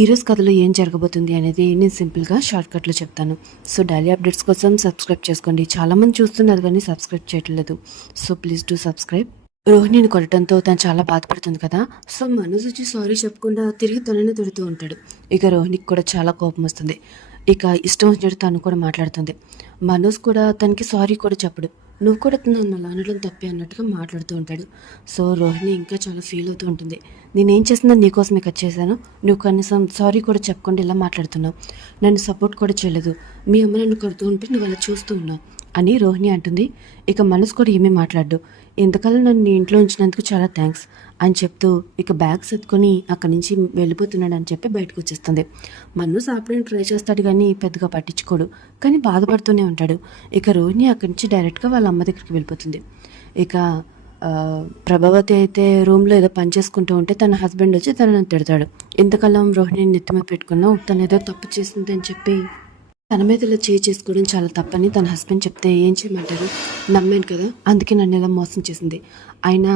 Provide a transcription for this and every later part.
ఈరోజు కథలో ఏం జరగబోతుంది అనేది నేను సింపుల్గా షార్ట్కట్లో చెప్తాను. సో డైలీ అప్డేట్స్ కోసం సబ్స్క్రైబ్ చేసుకోండి. చాలామంది చూస్తున్నారు కానీ సబ్స్క్రైబ్ చేయట్లేదు. So please do subscribe. రోహిణిని కొట్టడంతో తను చాలా బాధపడుతుంది కదా. సో మనోజ్ వచ్చి సారీ చెప్పకుండా తిరిగి తనని తిడుతూ ఉంటాడు. ఇక రోహిణికి కూడా చాలా కోపం వస్తుంది. ఇక ఇష్టం వచ్చినట్టు తను కూడా మాట్లాడుతుంది. మనోజ్ కూడా తనకి సారీ కూడా చెప్పడు. నువ్వు కూడా నన్ను అలా అనడం తప్పే అన్నట్టుగా మాట్లాడుతూ ఉంటాడు. సో రోహిణి ఇంకా చాలా ఫీల్ అవుతూ ఉంటుంది. నేనేం చేసినా నీకోసమే కట్ చేశాను, నువ్వు కనీసం సారీ కూడా చెప్పకుండా ఇలా మాట్లాడుతున్నావు, నన్ను సపోర్ట్ కూడా చేయలేదు, మీ అమ్మ నన్ను కొడుతూ ఉంటే నువ్వు అలా చూస్తూ ఉన్నావు అని రోహిణి అంటుంది. ఇక మనసు కూడా ఏమీ మాట్లాడు. ఇంతకాలం నన్ను నీ ఇంట్లో ఉంచినందుకు చాలా థ్యాంక్స్ అని చెప్తూ ఇక బ్యాగ్ సర్దుకొని అక్కడి నుంచి వెళ్ళిపోతున్నాడు అని చెప్పి బయటకు వచ్చేస్తుంది. మనోజ్ ఆపడానికి ట్రై చేస్తాడు కానీ పెద్దగా పట్టించుకోడు, కానీ బాధపడుతూనే ఉంటాడు. ఇక రోహిణి అక్కడి నుంచి డైరెక్ట్గా వాళ్ళ అమ్మ దగ్గరికి వెళ్ళిపోతుంది. ఇక ప్రభావతి అయితే రూమ్లో ఏదో పని చేసుకుంటూ ఉంటే తన హస్బెండ్ వచ్చి తనని తిడతాడు. ఇంతకాలం రోహిణిని నెత్తి మీద పెట్టుకున్నావు, తను ఏదో తప్పు చేసింది అని చెప్పి తన మీద ఇలా చేసుకోవడం చాలా తప్పని తన హస్బెండ్ చెప్తే ఏం చేయమంటారు, నమ్మాను కదా అందుకే నన్ను ఇలా మోసం చేసింది, అయినా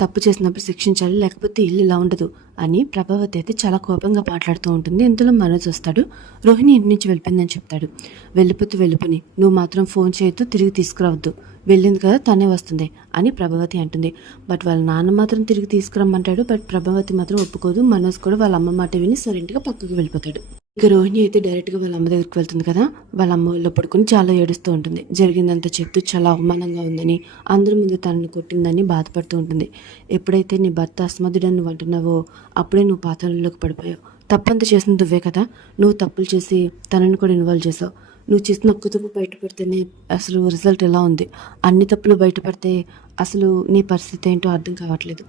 తప్పు చేసినప్పుడు శిక్షించాలి లేకపోతే ఇల్లు ఇలా ఉండదు అని ప్రభావతి అయితే చాలా కోపంగా మాట్లాడుతూ ఉంటుంది. ఇంతలో మనోజ్ వస్తాడు. రోహిణి ఇంటి నుంచి వెళ్ళిపోయిందని చెప్తాడు. వెళ్ళిపోని నువ్వు మాత్రం ఫోన్ చేయొద్దు, తిరిగి తీసుకురావద్దు, వెళ్ళింది కదా తనే వస్తుంది అని ప్రభావతి అంటుంది. బట్ వాళ్ళ నాన్న మాత్రం తిరిగి తీసుకురమ్మంటాడు. బట్ ప్రభావతి మాత్రం ఒప్పుకోదు. మనోజ్ కూడా వాళ్ళ అమ్మ మాట విని సరెంట్గా పక్కకి వెళ్ళిపోతాడు. ఇక రోహిణి అయితే డైరెక్ట్గా వాళ్ళ అమ్మ దగ్గరికి వెళ్తుంది కదా. వాళ్ళ అమ్మ వాళ్ళు పడుకుని చాలా ఏడుస్తూ ఉంటుంది. జరిగిందంతా చెప్తూ చాలా అవమానంగా ఉందని, అందరి ముందు తనని కొట్టిందని బాధపడుతూ ఉంటుంది. ఎప్పుడైతే నీ భర్త అసమర్థుడని నువ్వు అంటున్నావో అప్పుడే నువ్వు పాత్రలోకి పడిపోయావు. తప్పంతా చేసింది నువ్వే కదా, నువ్వు తప్పులు చేసి తనని కూడా ఇన్వాల్వ్ చేసావు. నువ్వు చేసిన ఒక్క తప్పు బయటపడితేనే అసలు రిజల్ట్ ఎలా ఉంది, అన్ని తప్పులు బయటపడితే అసలు నీ పరిస్థితి ఏంటో అర్థం కావట్లేదు,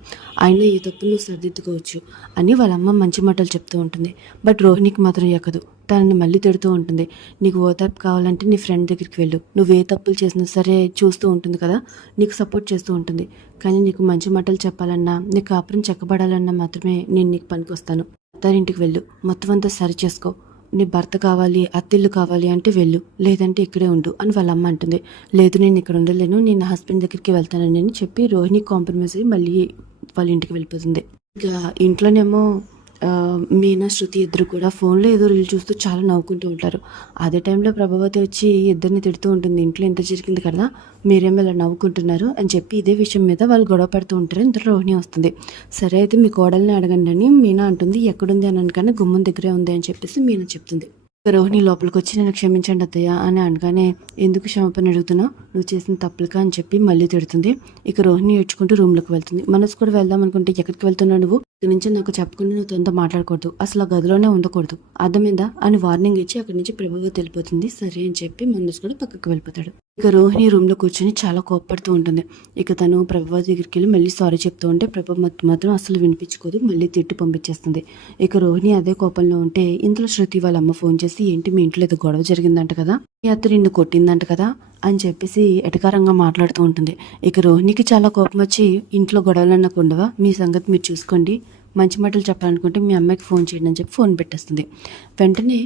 అయినా ఈ తప్పులు నువ్వు సర్దిద్దుకోవచ్చు అని వాళ్ళ అమ్మ మంచి మాటలు చెప్తూ ఉంటుంది. బట్ రోహిణికి మాత్రం ఎక్కదు. తనని మళ్ళీ తిడుతూ ఉంటుంది. నీకు ఓదార్పు కావాలంటే నీ ఫ్రెండ్ దగ్గరికి వెళ్ళు, నువ్వు ఏ తప్పులు చేసినా సరే చూస్తూ ఉంటుంది కదా, నీకు సపోర్ట్ చేస్తూ ఉంటుంది, కానీ నీకు మంచి మాటలు చెప్పాలన్నా నీకు కాపురం చెక్కబడాలన్నా మాత్రమే నేను నీకు పనికొస్తాను. అత్తారింటికి వెళ్ళు, మొత్తం అంతా సరి చేసుకో, నీ భర్త కావాలి, అత్తిల్లు కావాలి అంటే వెళ్ళు, లేదంటే ఇక్కడే ఉండు అని వాళ్ళ అమ్మ అంటుంది. లేదు నేను ఇక్కడ ఉండలేను, నేను నా హస్బెండ్ దగ్గరికి వెళ్తానని చెప్పి రోహిణి కాంప్రమైజ్ అయ్యి మళ్ళీ వాళ్ళ ఇంటికి వెళ్ళిపోతుంది. ఇక ఇంట్లోనేమో మీనా శృతి ఇద్దరు కూడా ఫోన్లో ఏదో రీల్ చూస్తూ చాలా నవ్వుకుంటూ ఉంటారు. అదే టైంలో ప్రభావతి వచ్చి ఇద్దరిని తిడుతూ ఉంటుంది. ఇంట్లో ఎంత జరిగింది కదా, మీరేమో ఇలా నవ్వుకుంటున్నారు అని చెప్పి ఇదే విషయం మీద వాళ్ళు గొడవ పడుతూ ఉంటారు. ఇంత రోహిణి వస్తుంది. సరే అయితే మీ కోడల్ని అడగండి అని మీనా అంటుంది. ఎక్కడుంది అని అనగానే గుమ్మం దగ్గరే ఉంది అని చెప్పేసి మీనా చెప్తుంది. రోహిణి లోపలికి వచ్చి నన్ను క్షమించండి అత్తయ్య అని అనగానే ఎందుకు క్షమాపణ అడుగుతున్నావు, నువ్వు చేసిన తప్పులుగా అని చెప్పి మళ్ళీ తిడుతుంది. ఇక రోహిణి ఏడ్చుకుంటూ రూమ్లోకి వెళ్తుంది. మనసు కూడా వెళ్దాం అనుకుంటే ఎక్కడికి వెళ్తున్నావు నువ్వు, ఇక్కడి నుంచి నాకు చెప్పకుండా నువ్వు తనతో మాట్లాడకూడదు, అసలు ఆ గదిలోనే ఉండకూడదు, అర్థమైందా అని వార్నింగ్ ఇచ్చి అక్కడి నుంచి ప్రభావతి వెళ్ళిపోతుంది. సరే అని చెప్పి మనసు కూడా పక్కకి వెళ్ళిపోతాడు. ఇక రోహిణి రూమ్లో కూర్చొని చాలా కోప్పడుతూ ఉంటుంది. ఇక తను ప్రభావతి దగ్గరికి వెళ్ళి మళ్ళీ సారీ చెప్తూ ఉంటే ప్రభావతి మాత్రం అసలు వినిపించుకోదు, మళ్ళీ తిట్టి పంపించేస్తుంది. ఇక రోహిణి అదే కోపంలో ఉంటే ఇంట్లో శృతి వాళ్ళ అమ్మ ఫోన్ చేసి ఏంటి మీ ఇంట్లో ఏదో గొడవ జరిగిందంట కదా, మీ అత్త నిన్ను కొట్టిందంట కదా అని చెప్పేసి ఎటకారంగా మాట్లాడుతూ ఉంటుంది. ఇక రోహిణికి చాలా కోపం వచ్చి ఇంట్లో గొడవలన్నా ఉండవా, మీ సంగతి మీరు చూసుకోండి, మంచి మాటలు చెప్పాలనుకుంటే మీ అమ్మాయికి ఫోన్ చేయండి అని చెప్పి ఫోన్ పెట్టేస్తుంది. వెంటనే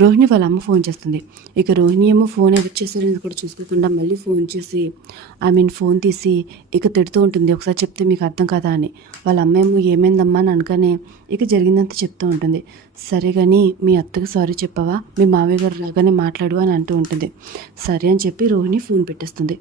రోహిణి వాళ్ళ అమ్మ ఫోన్ చేస్తుంది. ఇక రోహిణి ఏమో ఫోన్ ఎవరు చేశారని కూడా చూసుకోకుండా మళ్ళీ ఫోన్ తీసి ఇక తిడుతూ ఉంటుంది. ఒకసారి చెప్తే మీకు అర్థం కదా అని. వాళ్ళ అమ్మ ఏమో ఏమైందమ్మా అని అనగానే ఇక జరిగిందంతా చెప్తూ ఉంటుంది. సరే కానీ మీ అత్తకి సారీ చెప్పావా, మీ మావయ్య గారు రాగానే మాట్లాడు అని అంటూ ఉంటుంది. సరే అని చెప్పి రోహిణి ఫోన్ పెట్టేస్తుంది.